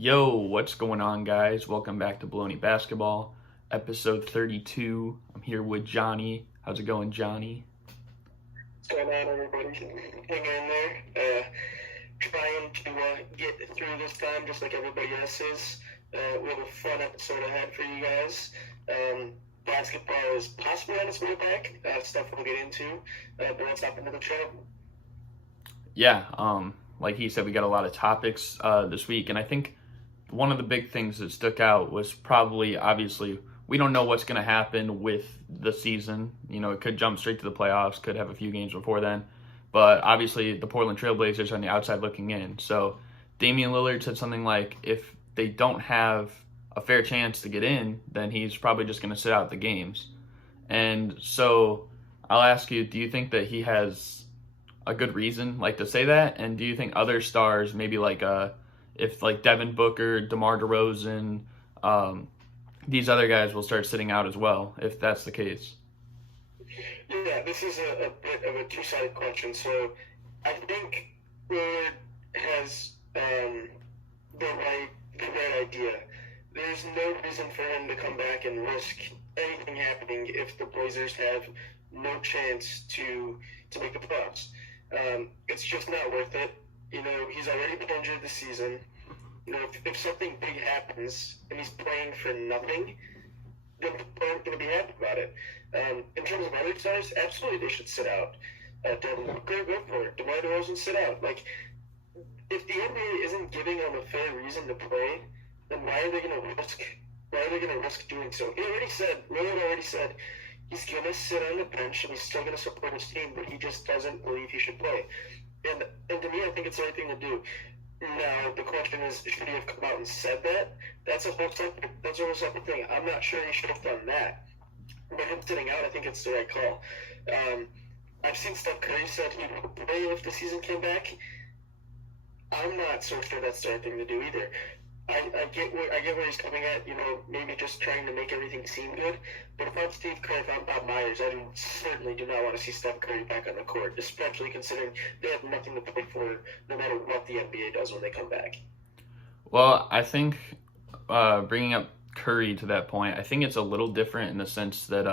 Yo, what's going on, guys? Welcome back to Bullony Basketball, episode 32. I'm here with Johnny. How's it going, Johnny? What's going on, everybody? Hang in there. Trying to get through this time just like everybody else is. We have a fun episode ahead for you guys. Basketball is possibly on its way back. Stuff we'll get into. But let's hop into the show. Yeah, like he said, we got a lot of topics this week, and I think one of the big things that stuck out was probably, obviously, we don't know what's going to happen with the season. You know, it could jump straight to the playoffs, could have a few games before then. But obviously, the Portland Trailblazers are on the outside looking in. So Damian Lillard said something like, if they don't have a fair chance to get in, then he's probably just going to sit out the games. And so I'll ask you, do you think that he has a good reason to say that? And do you think other stars, maybe if Devin Booker, DeMar DeRozan, these other guys will start sitting out as well, if that's the case? Yeah, this is a bit of a two-sided question. So I think Lillard has the right idea. There's no reason for him to come back and risk anything happening if the Blazers have no chance to make the playoffs. It's just not worth it. You know, he's already been injured this season. You know, if something big happens and he's playing for nothing, then people aren't going to be happy about it. In terms of other stars, absolutely they should sit out. Devin Booker, go for it. DeMar DeRozan, sit out. If the NBA isn't giving them a fair reason to play, then why are they going to risk? Why are they going to risk doing so? Lillard already said he's going to sit on the bench and he's still going to support his team, but he just doesn't believe he should play. And to me, I think it's the right thing to do. Now, the question is, should he have come out and said that? That's a whole separate thing. I'm not sure he should have done that. But him sitting out, I think it's the right call. I've seen Steph Curry said he would play if the season came back. I'm not so sure that's the right thing to do either. I get where he's coming at, maybe just trying to make everything seem good. But if I'm Steve Kerr, if I'm Bob Myers, I certainly do not want to see Steph Curry back on the court, especially considering they have nothing to play for no matter what the NBA does when they come back. Well, I think bringing up Curry to that point, I think it's a little different in the sense that,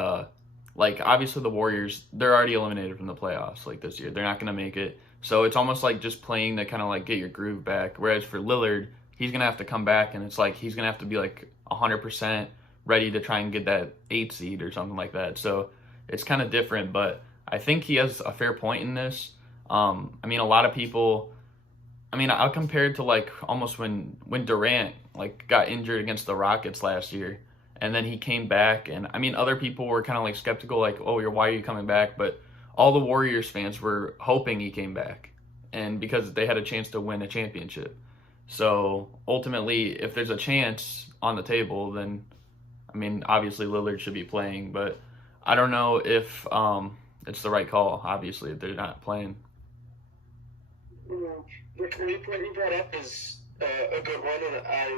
obviously the Warriors, they're already eliminated from the playoffs this year. They're not going to make it. So it's almost like just playing to kind of get your groove back. Whereas for Lillard, he's going to have to come back, and it's he's going to have to be 100% ready to try and get that 8 seed or something like that. So it's kind of different, but I think he has a fair point in this. A lot of people, I'll compare it to almost when Durant got injured against the Rockets last year, and then he came back, and other people were kind of skeptical, why are you coming back? But all the Warriors fans were hoping he came back, and because they had a chance to win a championship. So ultimately, if there's a chance on the table, then obviously Lillard should be playing, but I don't know if it's the right call, obviously, if they're not playing. The Curry point you brought up is a good one, and I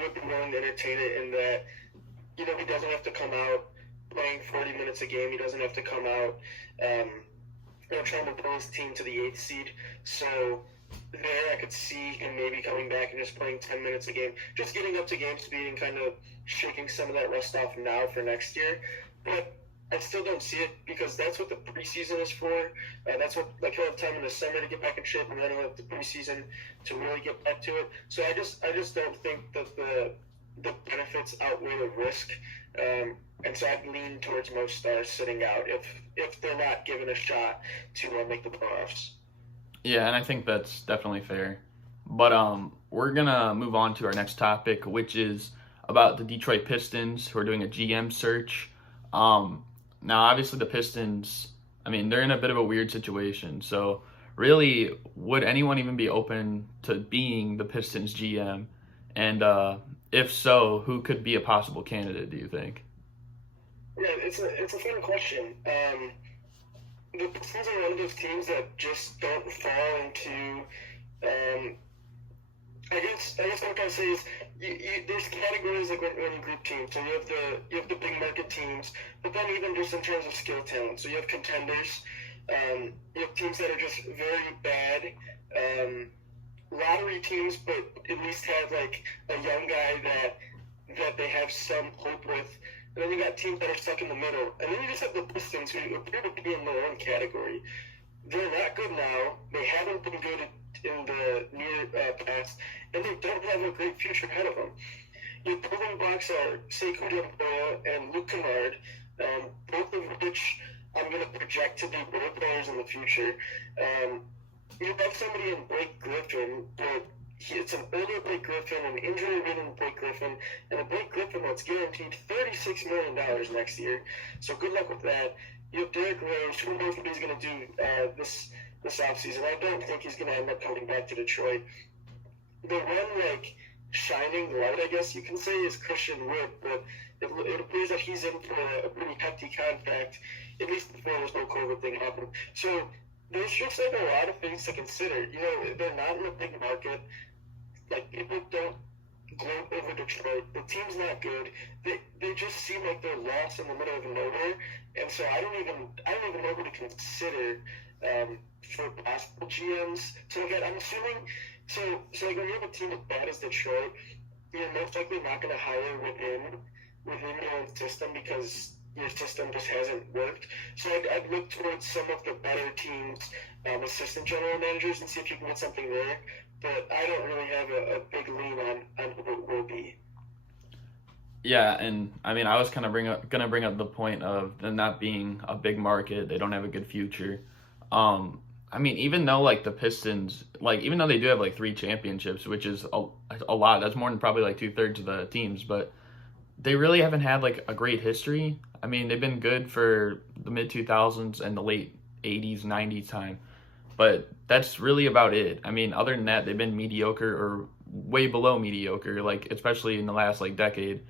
would be willing to entertain it in that, he doesn't have to come out playing 40 minutes a game. He doesn't have to come out trying to pull his team to the 8th seed. So there I could see him maybe coming back and just playing 10 minutes a game, just getting up to game speed and kind of shaking some of that rust off now for next year. But I still don't see it because that's what the preseason is for. That's what he'll have time in the summer to get back in shape, and then he'll have the preseason to really get back to it. So I just don't think that the benefits outweigh the risk. And so I'd lean towards most stars sitting out if they're not given a shot to make the playoffs. Yeah, and I think that's definitely fair. But we're going to move on to our next topic, which is about the Detroit Pistons, who are doing a GM search. Now, obviously, the Pistons, they're in a bit of a weird situation. So, really, would anyone even be open to being the Pistons GM? And if so, who could be a possible candidate, do you think? Yeah, it's a fun question. The Pistons are one of those teams that just don't fall into. I guess what I'm trying to say is there's categories when you group teams. So you have the big market teams, but then even just in terms of skill talent. So you have contenders. You have teams that are just very bad, lottery teams, but at least have like a young guy that they have some hope with. And then you got teams that are stuck in the middle. And then you just have the Pistons, who appear to be in their own category. They're not good now. They haven't been good in the near past. And they don't have a great future ahead of them. Your building blocks are Sekou Doumbouya and Luka, both of which I'm going to project to be role players in the future. You have somebody in Blake Griffin, but it's an older Blake Griffin, an injury-ridden Blake Griffin, and a Blake Griffin that's guaranteed $36 million next year. So good luck with that. You have Derrick Rose. Who knows what he's going to do this offseason? I don't think he's going to end up coming back to Detroit. The one, shining light, I guess you can say, is Christian Wood, but it appears that he's in for a pretty hefty contract, at least before this whole COVID thing happened. So there's just a lot of things to consider. They're not in a big market. People don't gloat over Detroit. The team's not good. They just seem like they're lost in the middle of nowhere. And so I don't even know who to consider for possible GMs. So again, I'm assuming. So when you have a team as bad as Detroit, you're most likely not going to hire within your own system because your system just hasn't worked. So I'd look towards some of the better teams, assistant general managers, and see if you can get something there. But I don't really have a big lean on who it will be. Yeah, and I mean, I was kind of gonna bring up the point of them not being a big market. They don't have a good future. I mean, even though the Pistons, even though they do have 3 championships, which is a lot, that's more than probably 2/3 of the teams, but they really haven't had a great history. I mean, they've been good for the mid 2000s and the late 80s, 90s time, but that's really about it. I mean, other than that, they've been mediocre or way below mediocre, especially in the last decade.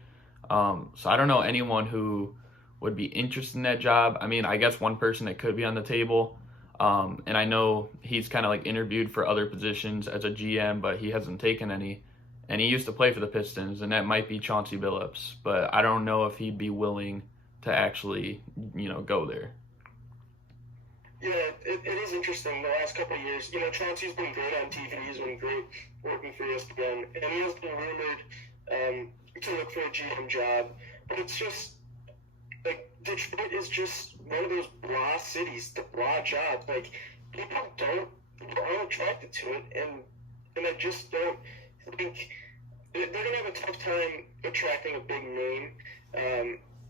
So I don't know anyone who would be interested in that job. I mean, I guess one person that could be on the table. And I know he's kind of interviewed for other positions as a GM, but he hasn't taken any. And he used to play for the Pistons, and that might be Chauncey Billups. But I don't know if he'd be willing to actually, go there. Yeah, it is interesting. The last couple of years, Chauncey's been great on TV. He's been great working for ESPN. And he has been rumored to look for a GM job. But it's just, Detroit is just one of those blah cities, the blah job. People aren't attracted to it, and I just don't think they're gonna have a tough time attracting a big name.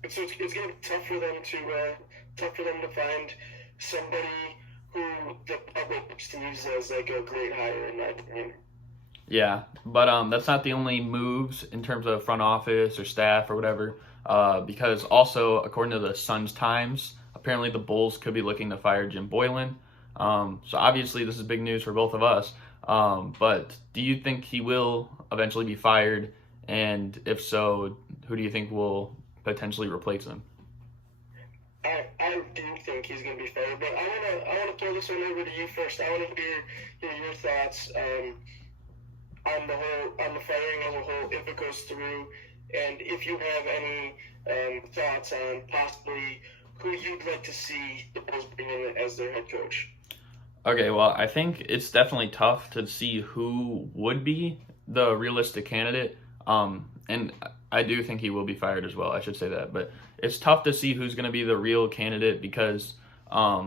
So it's gonna be tough for them to find somebody who the public sees as a great hire, in my opinion. Yeah, but that's not the only moves in terms of front office or staff or whatever. Because also, according to the Sun's Times, apparently the Bulls could be looking to fire Jim Boylen. So obviously this is big news for both of us. But do you think he will eventually be fired? And if so, who do you think will potentially replace him? I do think he's going to be fired, but I want to throw this one over to you first. I want to hear your thoughts on the firing as a whole, if it goes through. And if you have any thoughts on possibly who you'd like to see the Bulls bring in as their head coach. Okay, well, I think it's definitely tough to see who would be the realistic candidate. And I do think he will be fired as well, I should say that. But it's tough to see who's going to be the real candidate because, I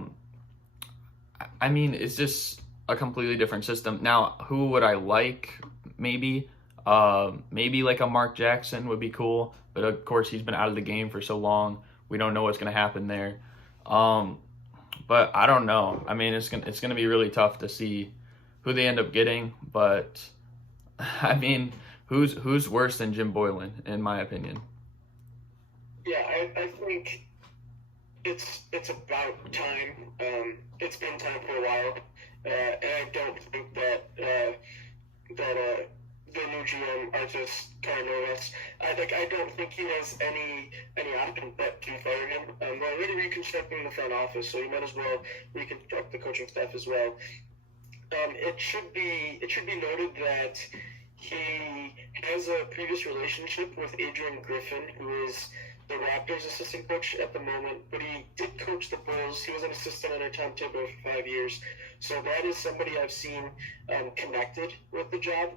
mean, it's just a completely different system. Now, who would I like? Maybe a Mark Jackson would be cool, but of course he's been out of the game for so long. We don't know what's going to happen there. But I don't know. I mean, it's gonna be really tough to see who they end up getting. But I mean, who's worse than Jim Boylen, in my opinion? Yeah, I think it's about time. It's been time for a while, and I don't think that the new GM Artis Carnolas, I don't think he has any option but to fire him. They're already reconstructing the front office, so he might as well reconstruct the coaching staff as well. It should be noted that he has a previous relationship with Adrian Griffin, who is the Raptors assistant coach at the moment, but he did coach the Bulls. He was an assistant under Tom Thibodeau for 5 years. So that is somebody I've seen connected with the job.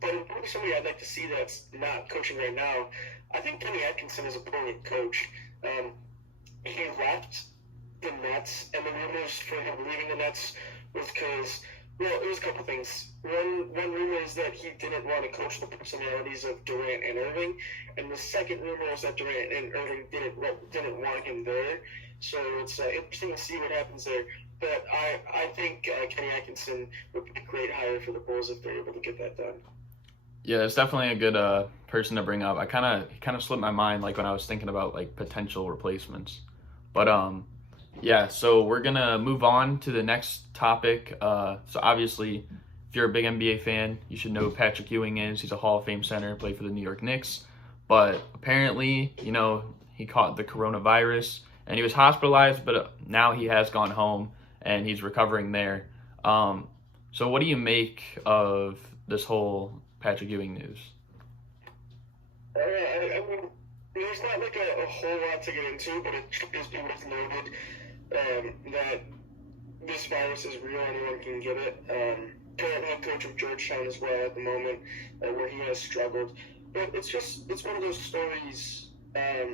But probably somebody I'd like to see that's not coaching right now. I think Kenny Atkinson is a brilliant coach. He left the Nets, and the rumors for him leaving the Nets was because, well, it was a couple things. One rumor is that he didn't want to coach the personalities of Durant and Irving, and the second rumor is that Durant and Irving didn't want him there. So it's interesting to see what happens there. But I think Kenny Atkinson would be a great hire for the Bulls if they're able to get that done. Yeah, it's definitely a good person to bring up. I kind of slipped my mind like when I was thinking about like potential replacements. But yeah, so we're gonna move on to the next topic. So obviously, if you're a big NBA fan, you should know who Patrick Ewing is. He's a Hall of Fame center, played for the New York Knicks. But apparently, he caught the coronavirus and he was hospitalized, but now he has gone home and he's recovering there. So what do you make of this whole Patrick Ewing news? I mean, there's not like a whole lot to get into, but it is being noted that this virus is real. Anyone can get it. Current head coach of Georgetown as well at the moment, where he has struggled. But it's one of those stories that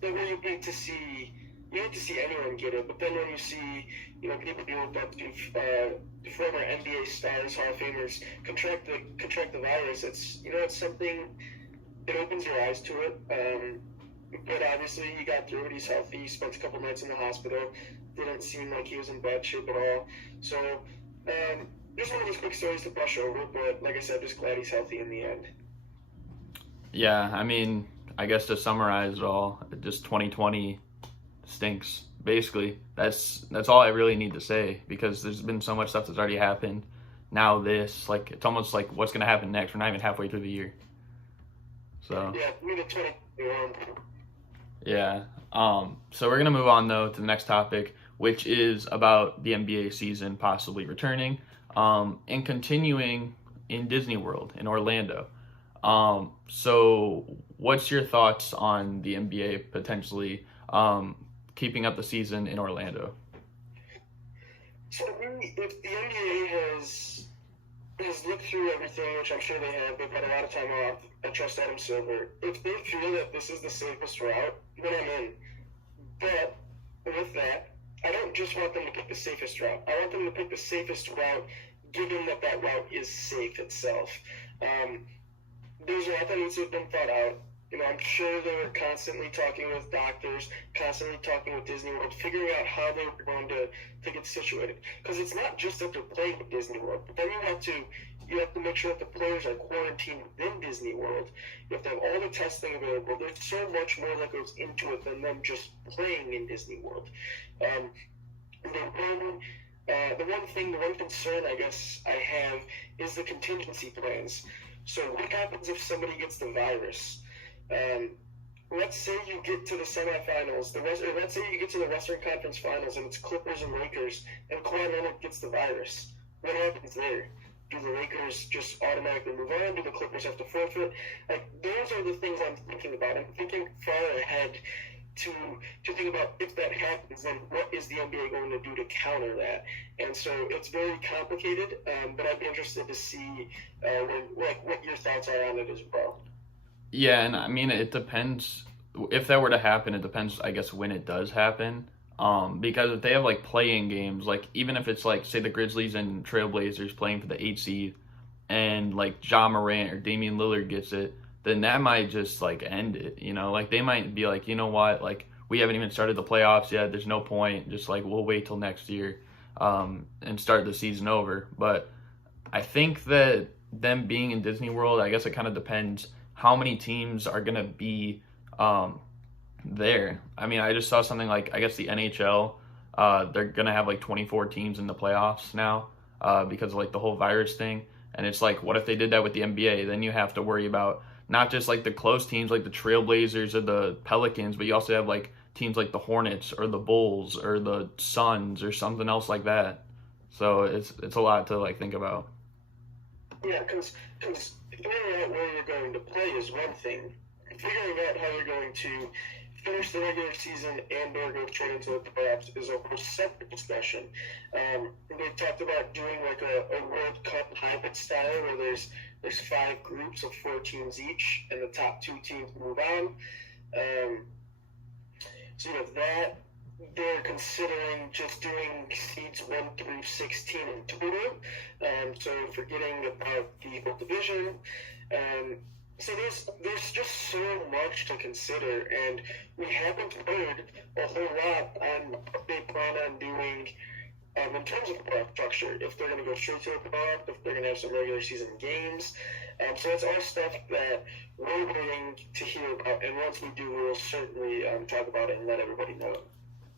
where you hate to see anyone get it, but then when you see people who look up to former NBA stars, Hall of Famers contract the virus, it's something that opens your eyes to it. But obviously he got through it. He's healthy. He spent a couple nights in the hospital. Didn't seem like he was in bad shape at all. So just one of those quick stories to brush over. But like I said, just glad he's healthy in the end. Yeah, I mean, I guess to summarize it all, just 2020 stinks. Basically, that's all I really need to say, because there's been so much stuff that's already happened. Now this, like, it's almost like what's gonna happen next. We're not even halfway through the year. So yeah, we need 2021. Yeah. So we're gonna move on though to the next topic, which is about the NBA season possibly returning, and continuing in Disney World in Orlando. So what's your thoughts on the NBA potentially keeping up the season in Orlando? So if the NBA has looked through everything, which I'm sure they have, they've had a lot of time off. I trust Adam Silver. If they feel that this is the safest route, then I'm in. But with that, I don't just want them to pick the safest route. I want them to pick the safest route, given that route is safe itself. There's a lot that needs to have been thought out. I'm sure they were constantly talking with doctors, constantly talking with Disney World, figuring out how they were going to get situated. Because it's not just that they're playing at Disney World, but then you have to make sure that the players are quarantined within Disney World. You have to have all the testing available. There's so much more that goes into it than them just playing in Disney World. The one concern I guess I have is the contingency plans. So what happens if somebody gets the virus? Let's say you get to the semifinals, let's say you get to the Western Conference Finals and it's Clippers and Lakers, and Kawhi Leonard gets the virus. What happens there? Do the Lakers just automatically move on? Do the Clippers have to forfeit? Those are the things I'm thinking about. I'm thinking far ahead to think about if that happens, then what is the NBA going to do to counter that? And so it's very complicated, but I'd be interested to see what your thoughts are on it as well. Yeah, and I mean, it depends. If that were to happen, it depends, I guess, when it does happen. Because if they have, like, play-in games, like, even if it's, like, say the Grizzlies and Trailblazers playing for the 8th seed, and, like, Ja Morant or Damian Lillard gets it, then that might just, like, end it, Like, they might be like, you know what, like, we haven't even started the playoffs yet, there's no point, just, like, we'll wait till next year, and start the season over. But I think that them being in Disney World, I guess it kind of depends how many teams are going to be there. I mean, I just saw something like, I guess the NHL, they're going to have like 24 teams in the playoffs now because of like the whole virus thing. And it's like, what if they did that with the NBA? Then you have to worry about not just like the close teams like the Trailblazers or the Pelicans, but you also have like teams like the Hornets or the Bulls or the Suns or something else like that. So it's a lot to like think about. Yeah, because figuring out where you're going to play is one thing. figuring out how you're going to finish the regular season and or go straight into the playoffs is a whole separate discussion. They talked about doing like a World Cup hybrid style where there's 5 groups of 4 teams each, and the top 2 teams move on. So you have that. They're considering just doing seeds 1 through 16 in total. So forgetting about the whole division. So there's just so much to consider, and we haven't heard a whole lot on what they plan on doing in terms of playoff structure. If they're going to go straight to the playoff, if they're going to have some regular season games. So it's all stuff that we're waiting to hear about, and once we do, we'll certainly talk about it and let everybody know.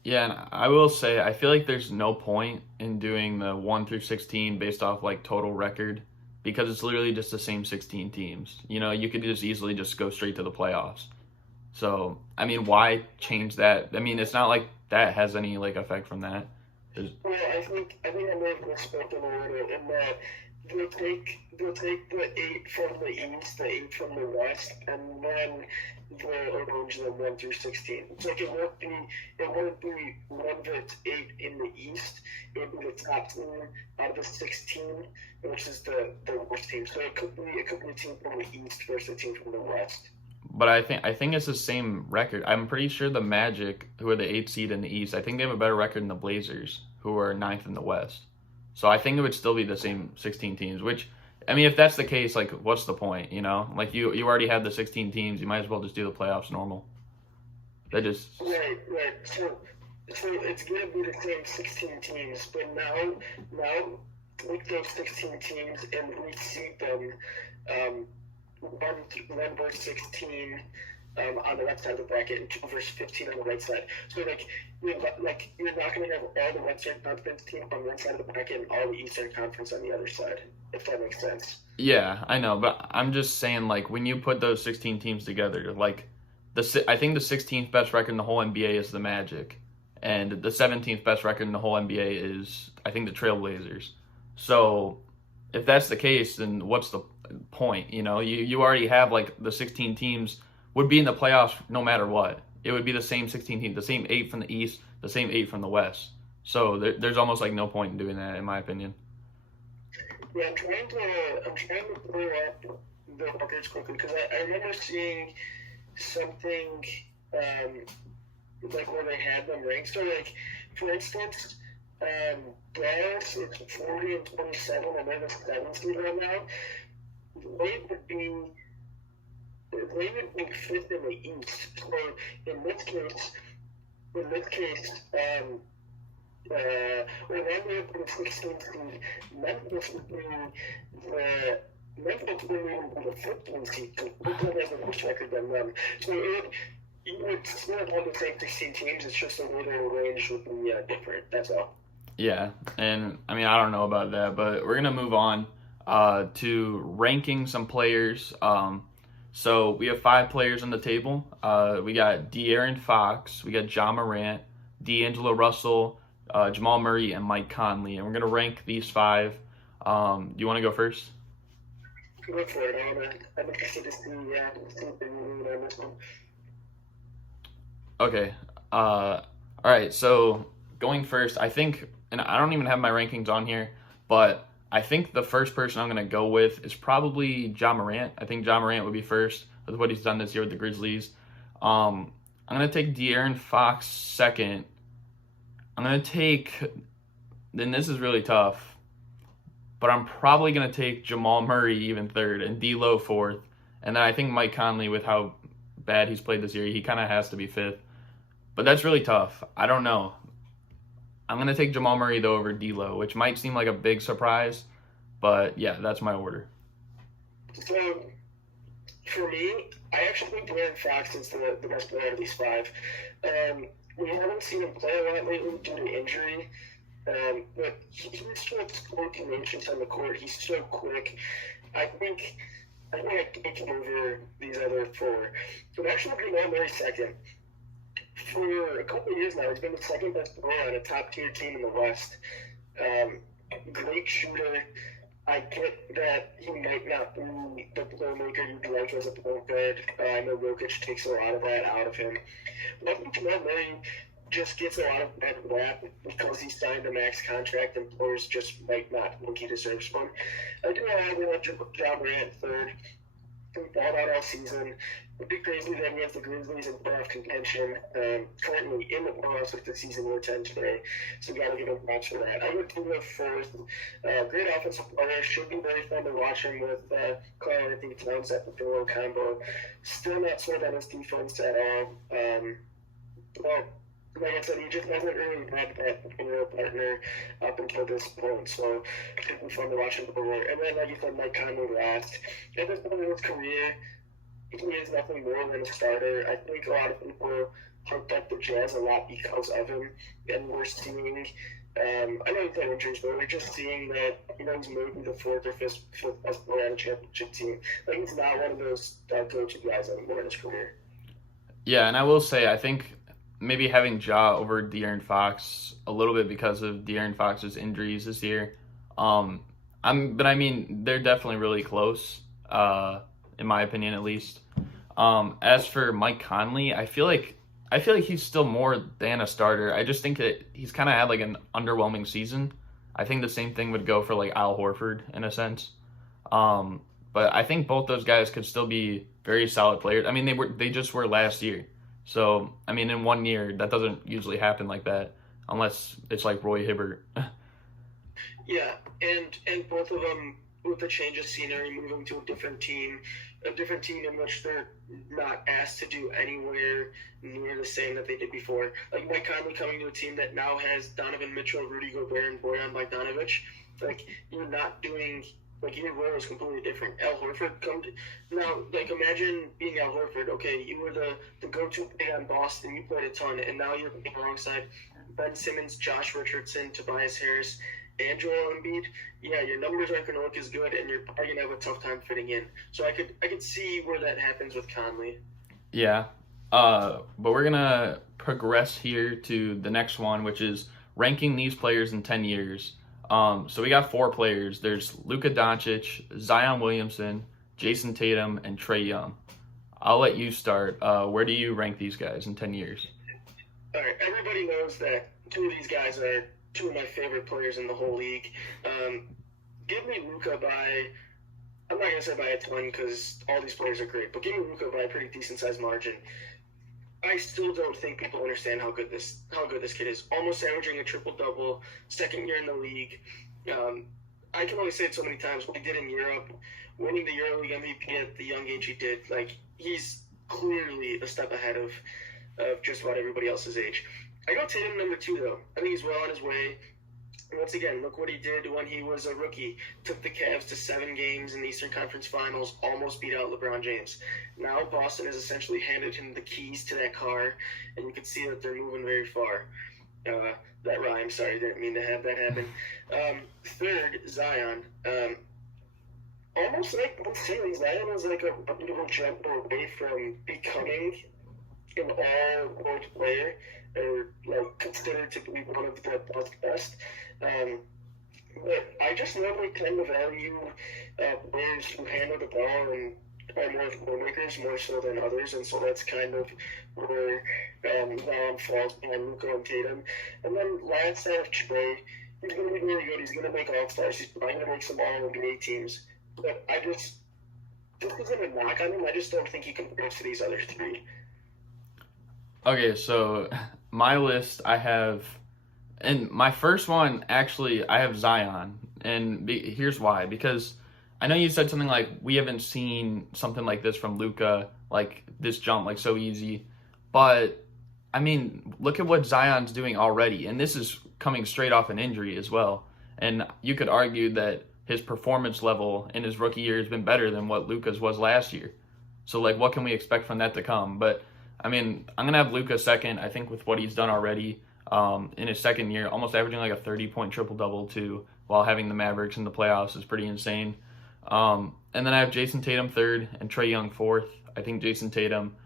Yeah, and I will say, I feel like there's no point in doing the 1 through 16 based off like total record, because it's literally just the same 16 teams. You know, you could just easily just go straight to the playoffs. So, I mean, why change that? I mean, it's not like that has any like effect from that. Well, I think I may have misspoken a little in that they'll take the 8 from the East, the 8 from the West, and then they'll arrange them 1 through 16. It's like it won't be one that's 8 in the East. It'll be the top team out of the 16, which is the worst team. So it could be a team from the East versus a team from the West. But I think it's the same record. I'm pretty sure the Magic, who are the 8th seed in the East, I think they have a better record than the Blazers, who are 9th in the West. So I think it would still be the same 16 teams, which, I mean, if that's the case, like, what's the point, you know? Like, you already have the 16 teams. You might as well just do the playoffs normal. That just... Right. So it's going to be the same 16 teams, but now take those 16 teams and reseed them 1 versus 16 on the left side of the bracket and 2 versus 15 on the right side. So you're not going to have all the Western Conference team on one side of the bracket and all the Eastern Conference on the other side, if that makes sense. Yeah, I know, but I'm just saying, like, when you put those 16 teams together, like, I think the 16th best record in the whole NBA is the Magic, and the 17th best record in the whole NBA is, I think, the Trailblazers. So if that's the case, then what's the point? You know, you already have, like, the 16 teams would be in the playoffs no matter what. It would be the same 16 teams, the same 8 from the East, the same 8 from the West. So there's almost like no point in doing that, in my opinion. Yeah, I'm trying to pull up the records quickly because I remember seeing something like where they had them ranked. So, like, for instance, Dallas is 40-27, and they're the 7th seed right now. They would be 5th in the East. So in this case, Orlando would be the 16th seed. Memphis would be the 15th seed. So Brooklyn has a worse record than them. So you would still have all the same 16 teams. It's just the way the range would be different. That's all. Yeah, and I mean, I don't know about that, but we're gonna move on to ranking some players. So we have 5 players on the table. We got De'Aaron Fox, we got Ja Morant, D'Angelo Russell, Jamal Murray, and Mike Conley. And we're going to rank these 5. Do you want to go first? Go for it. I'm interested to see the mood on this one. Okay. All right, so going first, I think, and I don't even have my rankings on here, but I think the first person I'm going to go with is probably Ja Morant. I think Ja Morant would be first with what he's done this year with the Grizzlies. I'm going to take De'Aaron Fox second. I'm going to take, then this is really tough, but I'm probably going to take Jamal Murray even third and D'Lo fourth. And then I think Mike Conley, with how bad he's played this year, he kind of has to be fifth. But that's really tough. I don't know. I'm going to take Jamal Murray, though, over D'Lo, which might seem like a big surprise. But, yeah, that's my order. So, for me, I actually think De'Aaron Fox is the best player of these 5. We haven't seen him play a lot lately due to injury. But he's just so tenacious on the court. He's so quick. I think I take him over these other 4. So, actually, Jamal Murray second. For a couple of years now, he's been the second best player on a top-tier team in the West. Great shooter. I get that he might not be the playmaker you'd like as a point guard. I know Jokic takes a lot of that out of him. But I think Jamal Murray just gets a lot of bad rap because he signed a max contract and players just might not think he deserves one. I do want to John Morant third. He balled out all season. It'd be crazy that he has the Grizzlies in playoff contention. Currently in the playoffs with the season we're 10 today, so we got to give him props for that. I would do him fourth. Great offensive player. Should be very fun to watch him with Carl Anthony Towns at the duo combo. Still not sold on his defense at all. Well, like I said, he just hasn't really had that real partner up until this point, so it should be fun to watch him forward. And then, like you said, Mike Conley last. At this point in his career, he is nothing more than a starter. I think a lot of people hyped up the Jazz a lot because of him, and we're seeing. I know he's had injuries, but we're just seeing that he's maybe the fourth or fifth best player on a championship team. Like he's not one of those go-to guys anymore in his career. Yeah, and I will say I think maybe having Ja over De'Aaron Fox a little bit because of De'Aaron Fox's injuries this year. But I mean they're definitely really close. In my opinion, at least. As for Mike Conley, I feel like he's still more than a starter. I just think that he's kind of had like an underwhelming season. I think the same thing would go for like Al Horford in a sense. But I think both those guys could still be very solid players. I mean, they just were last year. So I mean, in 1 year, that doesn't usually happen like that unless it's like Roy Hibbert. Yeah, and both of them with the change of scenery, moving to a different team in which they're not asked to do anywhere near the same that they did before. Like Mike Conley coming to a team that now has Donovan Mitchell, Rudy Gobert, and Boyan Bogdanovic. Like you're not doing your role is completely different. Al Horford now. Like imagine being Al Horford. Okay, you were the go-to player on Boston. You played a ton, and now you're playing alongside Ben Simmons, Josh Richardson, Tobias Harris, and Joel Embiid. Yeah, your numbers aren't going to look as good, and you're probably going to have a tough time fitting in. So I could see where that happens with Conley. Yeah, but we're gonna progress here to the next one, which is ranking these players in 10 years. So we got 4 players. There's Luka Doncic, Zion Williamson, Jason Tatum, and Trae Young. I'll let you start. Where do you rank these guys in 10 years? All right, everybody knows that 2 of these guys are 2 of my favorite players in the whole league. Give me Luka by, I'm not going to say by a ton because all these players are great, but give me Luka by a pretty decent-sized margin. I still don't think people understand how good this kid is. Almost averaging a triple-double, second year in the league. I can only say it so many times. What he did in Europe, winning the EuroLeague MVP at the young age he did, like he's clearly a step ahead of just about everybody else's age. I go Tatum number 2, though. I think he's well on his way. Once again, look what he did when he was a rookie. Took the Cavs to 7 games in the Eastern Conference Finals, almost beat out LeBron James. Now Boston has essentially handed him the keys to that car, and you can see that they're moving very far. That rhyme, sorry, didn't mean to have that happen. Third, Zion. Almost like I'm saying, Zion is like a little jump away from becoming an all-world player, or like considered to be one of the best. But I just normally tend to value players who handle the ball and are more playmakers more so than others, and so that's kind of where Zion falls behind Luka and Tatum. And then last, I have Trae. He's going to be really good. He's going to make All-Stars. He's probably going to make some All-NBA teams. But this isn't a knock on him. I just don't think he compares to these other 3. Okay, so my list, I have, and my first one, actually, I have Zion, and here's why. Because I know you said something like, we haven't seen something like this from Luka, like this jump, like so easy. But, I mean, look at what Zion's doing already, and this is coming straight off an injury as well. And you could argue that his performance level in his rookie year has been better than what Luka's was last year. So, like, what can we expect from that to come? But I mean, I'm going to have Luka second, I think, with what he's done already in his second year, almost averaging like a 30-point triple-double, too, while having the Mavericks in the playoffs is pretty insane. And then I have Jason Tatum third and Trae Young fourth. I think Jason Tatum,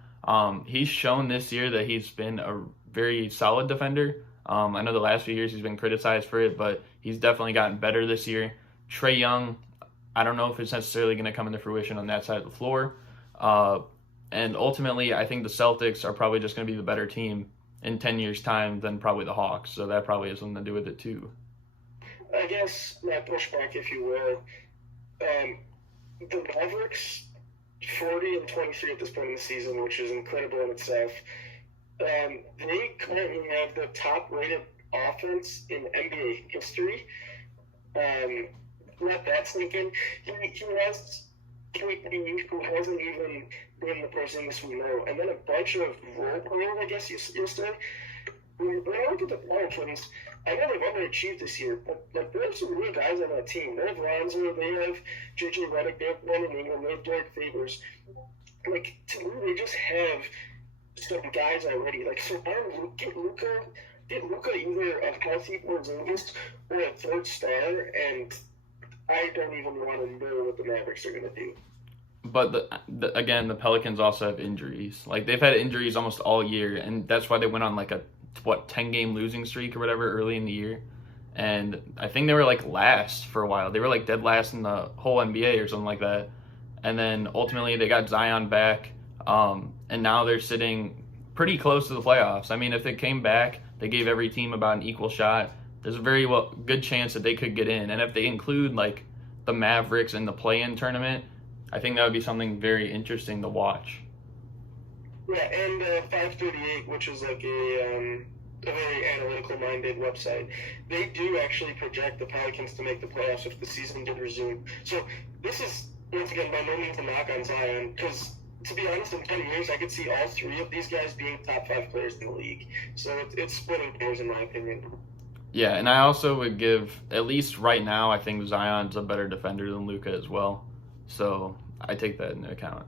he's shown this year that he's been a very solid defender. I know the last few years he's been criticized for it, but he's definitely gotten better this year. Trae Young, I don't know if it's necessarily going to come into fruition on that side of the floor. And ultimately, I think the Celtics are probably just going to be the better team in 10 years' time than probably the Hawks. So that probably has something to do with it too. I guess my pushback, if you will, the Mavericks, 40-23 at this point in the season, which is incredible in itself. They currently have the top-rated offense in NBA history. Let that sink in. He has KD, who hasn't even been the Porzingis we know, and then a bunch of role players, I guess you'll say. When I look at the Pelicans, I know they've underachieved this year, but like there are some real guys on that team. They have Lonzo, they have JJ Redick, they have Brandon Ingram, they have Derek Favors. Like, to me, they just have some guys already. Like, so get Luka either a healthy Porzingis or a third star, and I don't even want to know what the Mavericks are going to do. But again, the Pelicans also have injuries. Like, they've had injuries almost all year, and that's why they went on like a 10-game losing streak or whatever early in the year. And I think they were like last for a while. They were like dead last in the whole NBA or something like that. And then ultimately they got Zion back, and now they're sitting pretty close to the playoffs. I mean, if they came back, they gave every team about an equal shot. There's a very good chance that they could get in. And if they include like the Mavericks in the play-in tournament, I think that would be something very interesting to watch. Yeah, and 538, which is like a very analytical-minded website, they do actually project the Pelicans to make the playoffs if the season did resume. So this is, once again, by no means a knock on Zion, because to be honest, in 10 years, I could see all three of these guys being top 5 players in the league. So it's splitting hairs, in my opinion. Yeah, and I also would give, at least right now, I think Zion's a better defender than Luka as well. So I take that into account.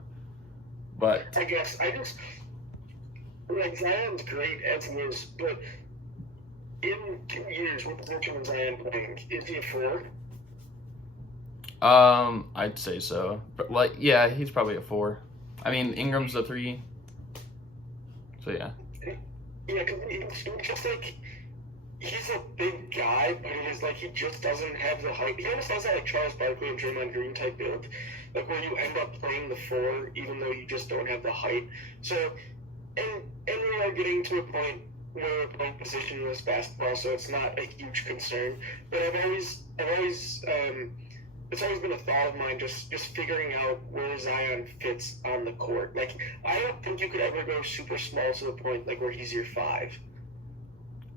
But I guess, like, Zion's great as he is, but in 2 years, with Luka and Zion playing, is he a 4? I'd say so. But, like, yeah, he's probably a 4. I mean, Ingram's a 3. So, yeah. Yeah, because he's just, like, he's a big guy, but he's, like, he just doesn't have the height. He almost has that, like, Charles Barkley and Draymond Green type build, like, where you end up playing the 4, even though you just don't have the height. So, and we are getting to a point where we're playing positionless basketball, so it's not a huge concern. But it's always been a thought of mine, just figuring out where Zion fits on the court. Like, I don't think you could ever go super small to the point like where he's your 5.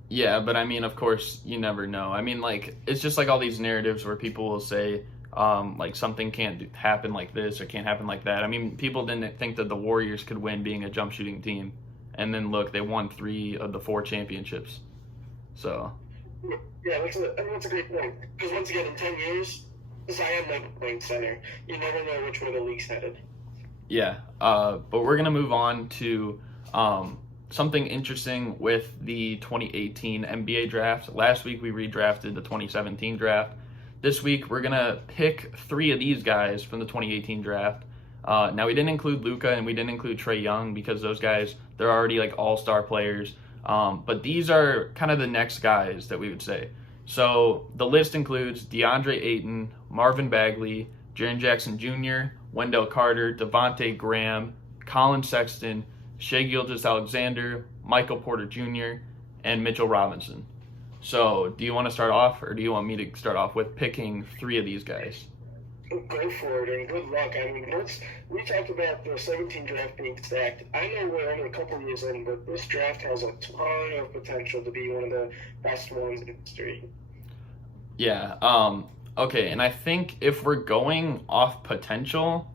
Yeah, but I mean, of course, you never know. I mean, like, it's just like all these narratives where people will say, like, something can't happen like this or can't happen like that. I mean, people didn't think that the Warriors could win being a jump shooting team. And then, look, they won 3 of the 4 championships. So. Yeah, that's a great point. Because once again, in 10 years, Zion might be playing center. You never know which way the league's headed. Yeah, but we're going to move on to something interesting with the 2018 NBA draft. Last week, we redrafted the 2017 draft. This week, we're going to pick 3 of these guys from the 2018 draft. Now, we didn't include Luka and we didn't include Trae Young because those guys, they're already like all-star players. But these are kind of the next guys that we would say. So the list includes DeAndre Ayton, Marvin Bagley, Jaren Jackson Jr., Wendell Carter, Devonte Graham, Colin Sexton, Shai Gilgeous-Alexander, Michael Porter Jr., and Mitchell Robinson. So do you want to start off, or do you want me to start off with picking 3 of these guys? Go for it, and good luck. I mean, we talked about the 17 draft being stacked. I know we're only a couple years in, but this draft has a ton of potential to be one of the best ones in history. Yeah. Okay, and I think if we're going off potential,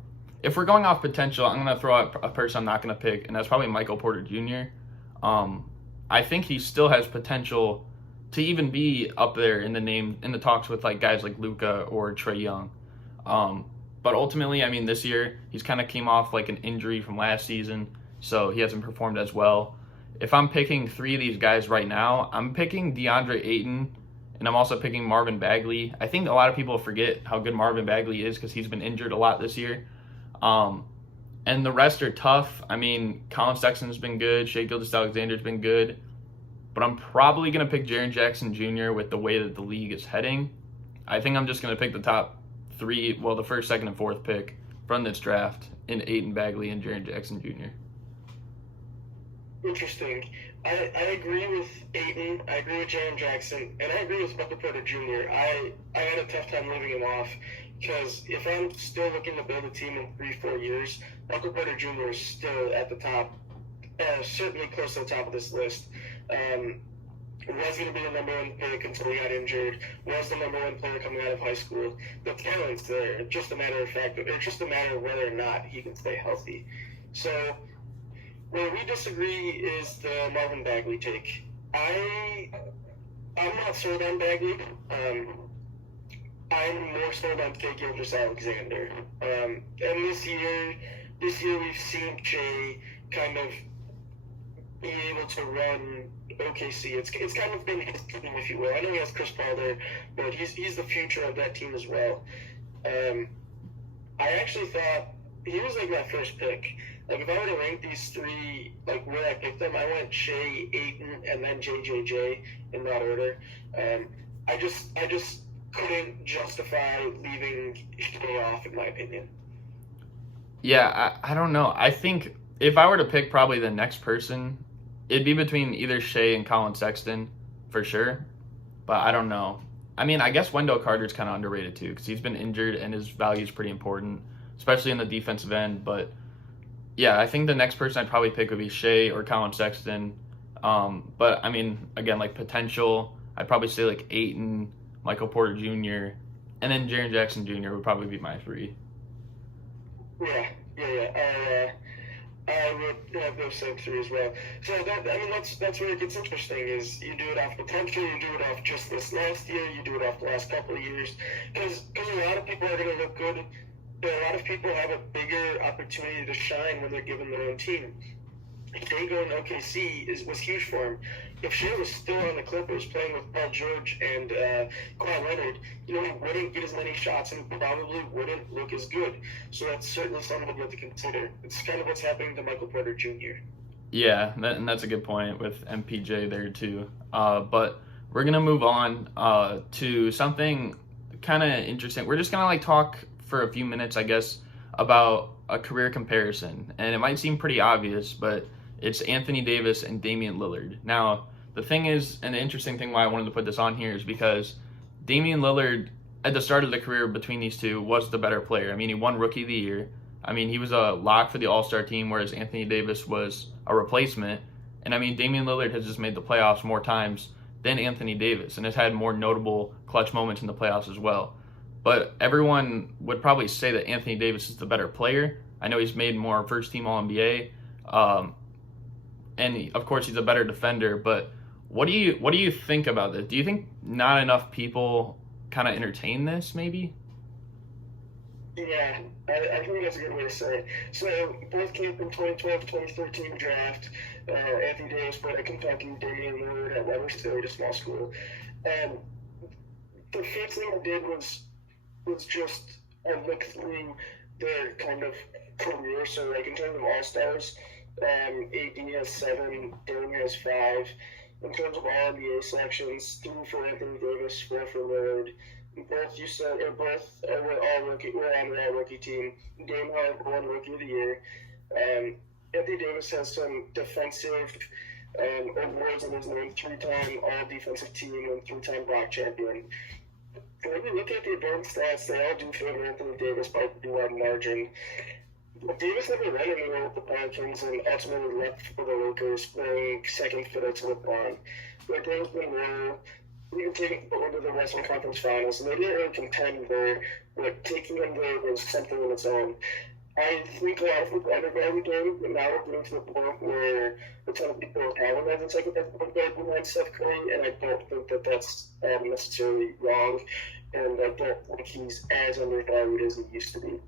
I'm going to throw out a person I'm not going to pick, and that's probably Michael Porter Jr. I think he still has potential to even be up there in the talks with like guys like Luka or Trae Young. But ultimately, I mean, this year he's kind of came off like an injury from last season, so he hasn't performed as well. If I'm picking 3 of these guys right now, I'm picking DeAndre Ayton, and I'm also picking Marvin Bagley. I think a lot of people forget how good Marvin Bagley is because he's been injured a lot this year. And the rest are tough. I mean, Colin Sexton's been good, Shai Gilgeous-Alexander's been good, but I'm probably going to pick Jaren Jackson Jr. with the way that the league is heading. I think I'm just going to pick the top the first, second, and fourth pick from this draft in Ayton, Bagley, and Jaren Jackson Jr. Interesting. I agree with Ayton. I agree with Jaren Jackson, and I agree with Michael Porter Jr. I had a tough time leaving him off because if I'm still looking to build a team in 3-4 years, Michael Porter Jr. is still at the top, certainly close to the top of this list. Was going to be the number one pick until he got injured. Was the number one player coming out of high school. The talent's there. It's just a matter of fact. It's just a matter of whether or not he can stay healthy. So where we disagree is the Marvin Bagley take. I'm not sold on Bagley. I'm more sold on Shai Gilgeous-Alexander. And this year we've seen Shai kind of be able to run OKC. It's kind of been his team, if you will. I know he has Chris Paul there, but he's the future of that team as well. I actually thought he was like my first pick. Like if I were to rank these three, like where I picked them, I went Shai, Ayton, and then JJJ in that order. I just couldn't justify leaving Shai off, in my opinion. Yeah, I don't know. I think if I were to pick probably the next person, it'd be between either Shai and Colin Sexton, for sure. But I don't know. I mean, I guess Wendell Carter's kind of underrated too, because he's been injured and his value is pretty important, especially in the defensive end. But yeah, I think the next person I'd probably pick would be Shai or Colin Sexton. But I mean, again, like potential, I'd probably say like Ayton, Michael Porter Jr., and then Jaren Jackson Jr. would probably be my three. Yeah. I would have those same three as well. So that's where it gets interesting. Is you do it off potential, you do it off just this last year, you do it off the last couple of years, because a lot of people are going to look good, but a lot of people have a bigger opportunity to shine when they're given their own team. Shai going to OKC was huge for him. If Shai was still on the Clippers playing with Paul George and Kawhi Leonard, he wouldn't get as many shots and probably wouldn't look as good. So that's certainly something you have to consider. It's kind of what's happening to Michael Porter Jr. Yeah, and that's a good point with MPJ there too. But we're going to move on to something kind of interesting. We're just going to like talk for a few minutes, I guess, about a career comparison. And it might seem pretty obvious, but it's Anthony Davis and Damian Lillard. Now, the thing is, and the interesting thing why I wanted to put this on here is because Damian Lillard, at the start of the career between these two, was the better player. I mean, he won Rookie of the Year. I mean, he was a lock for the All-Star team, whereas Anthony Davis was a replacement. And I mean, Damian Lillard has just made the playoffs more times than Anthony Davis and has had more notable clutch moments in the playoffs as well. But everyone would probably say that Anthony Davis is the better player. I know he's made more first-team All-NBA. And of course he's a better defender, but what do you think about this? Do you think not enough people kind of entertain this, maybe? Yeah, I think that's a good way to say it. So both came from 2012-2013 draft. Anthony Davis played at Kentucky, Damian Lillard at Weber State, a small school. And the first thing I did was just look through their kind of career. So like in terms of All-Stars, AD has 7, Damian has 5. In terms of all NBA selections, 3 for Anthony Davis, 4 for Lillard. Both you said, or both were all rookie. We're on the all rookie team. Dame had 1 Rookie of the Year. Anthony Davis has some defensive awards in his name: 3-time All Defensive Team and 3-time block champion. When you look at the advanced stats, they all do favor Anthony Davis by a wide margin. Davis never ran anywhere with the Pelicans and ultimately left for the Lakers, playing second fiddle to LeBron. But Dame's been loyal, even taking Portland to the Western Conference Finals, and they didn't really contend there, but taking them there was something in its own. I think a lot of people undervalue Dame, but now we're getting to the point where a ton of people have him as a second best point guard behind Steph Curry, and I don't think that that's necessarily wrong, and I don't think he's as undervalued as he used to be.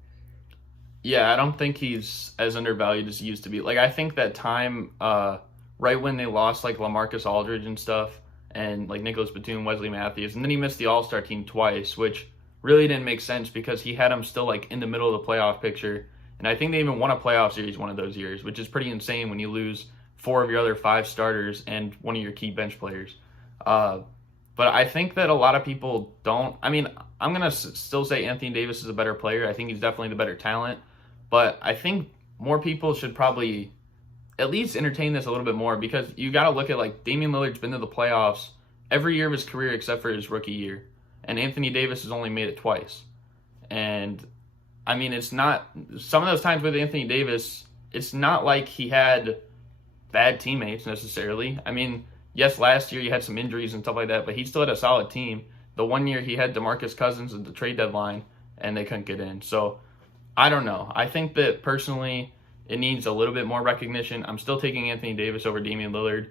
Yeah, I don't think he's as undervalued as he used to be. Like, I think that time, right when they lost, like, LaMarcus Aldridge and stuff, and, like, Nicholas Batum, Wesley Matthews, and then he missed the All-Star team twice, which really didn't make sense because he had him still, like, in the middle of the playoff picture. And I think they even won a playoff series one of those years, which is pretty insane when you lose 4 of your other 5 starters and one of your key bench players. But I think that a lot of people don't. I mean, I'm going to still say Anthony Davis is a better player. I think he's definitely the better talent. But I think more people should probably at least entertain this a little bit more, because you got to look at, like, Damian Lillard's been to the playoffs every year of his career except for his rookie year. And Anthony Davis has only made it twice. And, I mean, it's not – some of those times with Anthony Davis, it's not like he had bad teammates necessarily. I mean, yes, last year you had some injuries and stuff like that, but he still had a solid team. The one year he had DeMarcus Cousins at the trade deadline, and they couldn't get in. So, I don't know. I think that, personally, it needs a little bit more recognition. I'm still taking Anthony Davis over Damian Lillard.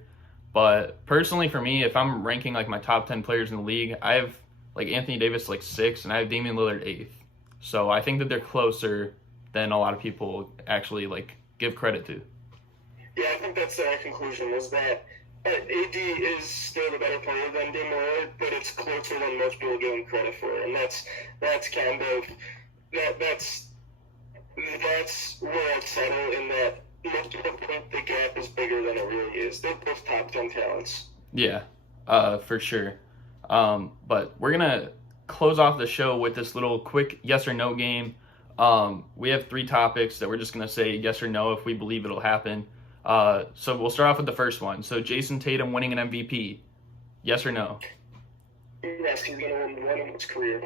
But, personally, for me, if I'm ranking, like, my top 10 players in the league, I have, like, Anthony Davis, like, 6th, and I have Damian Lillard 8th. So I think that they're closer than a lot of people actually, like, give credit to. Yeah, I think that's the conclusion, is that AD is still the better player than Damian Lillard, but it's closer than most people give him credit for. And that's kind of that's where I'd settle, in that most people think the gap is bigger than it really is. They're both top 10 talents. Yeah, for sure. But we're gonna close off the show with this little quick yes or no game. We have 3 topics that we're just going to say yes or no if we believe it'll happen. So we'll start off with the first one. So Jason Tatum winning an MVP, yes or no? Yes, he's going to win one in his career.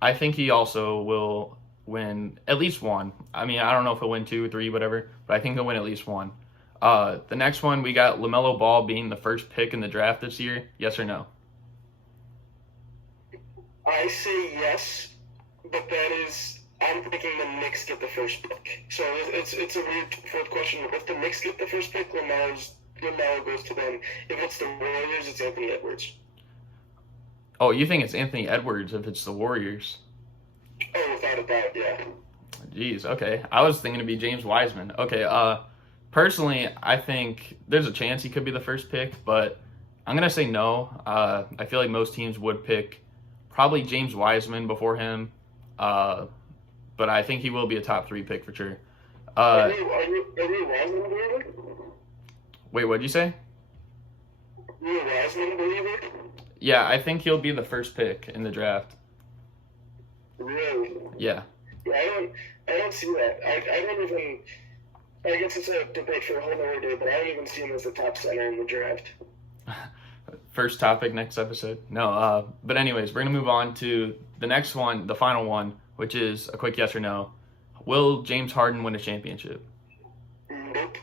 I think he also will win at least one. I mean, I don't know if he'll win 2 or 3, whatever, but I think he'll win at least one. The next one, we got LaMelo Ball being the first pick in the draft this year, yes or no? I say yes, but I'm thinking the Knicks get the first pick. So it's a weird fourth question. If the Knicks get the first pick, LaMelo goes to them. If it's the Warriors, it's Anthony Edwards. Oh, you think it's Anthony Edwards if it's the Warriors? Oh, without a doubt, yeah. Jeez, okay. I was thinking it'd be James Wiseman. Okay, personally, I think there's a chance he could be the first pick, but I'm going to say no. I feel like most teams would pick probably James Wiseman before him, but I think he will be a top 3 pick for sure. Are you a Wiseman believer? Wait, what'd you say? Are you a Wiseman believer? Yeah, I think he'll be the first pick in the draft. Really? Yeah. Yeah, I don't see that. I don't even. I guess it's a debate for a whole other day, but I don't even see him as the top center in the draft. First topic next episode. No, but anyways, we're going to move on to the next one, the final one, which is a quick yes or no. Will James Harden win a championship? Nope.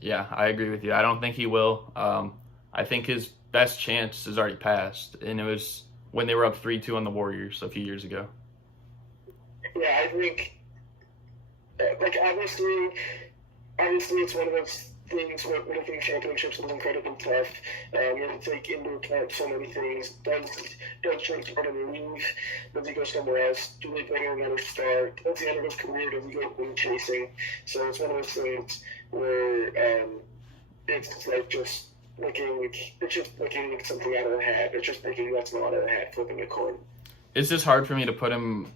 Yeah, I agree with you. I don't think he will. I think his best chance has already passed, and it was when they were up 3-2 on the Warriors a few years ago. Yeah, I think, like, obviously it's one of those things where winning championships is incredibly tough. You have to take into account so many things. Does James Harden leave? Does he go somewhere else? Do they bring in another star? Towards the end of his career, does he go win chasing? So it's one of those things where it's like just looking something out of the hat. It's just making that's not out of the hat, flipping a coin. It's just hard for me to put him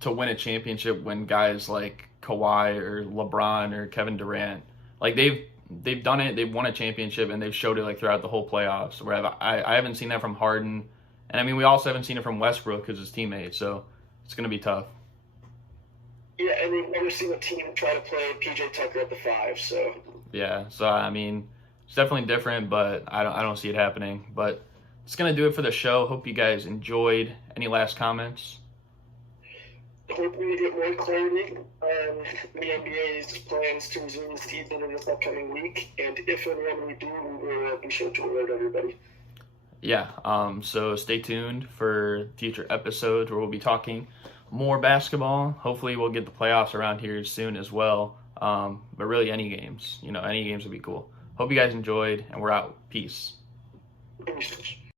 to win a championship when guys like Kawhi or LeBron or Kevin Durant, like they've done it, they've won a championship, and they've showed it like throughout the whole playoffs. Where I haven't seen that from Harden, and I mean we also haven't seen it from Westbrook because his teammate. So it's gonna be tough. Yeah, and we've never seen a team try to play PJ Tucker at the 5. So yeah, so I mean it's definitely different, but I don't see it happening. But it's gonna do it for the show. Hope you guys enjoyed. Any last comments? Hoping to get more clarity on the NBA's plans to resume the season in this upcoming week, and if and when we do, we will be sure to alert everybody. Yeah, so stay tuned for future episodes where we'll be talking more basketball. Hopefully we'll get the playoffs around here soon as well, but really any games would be cool. Hope you guys enjoyed, and we're out. Peace. Peace.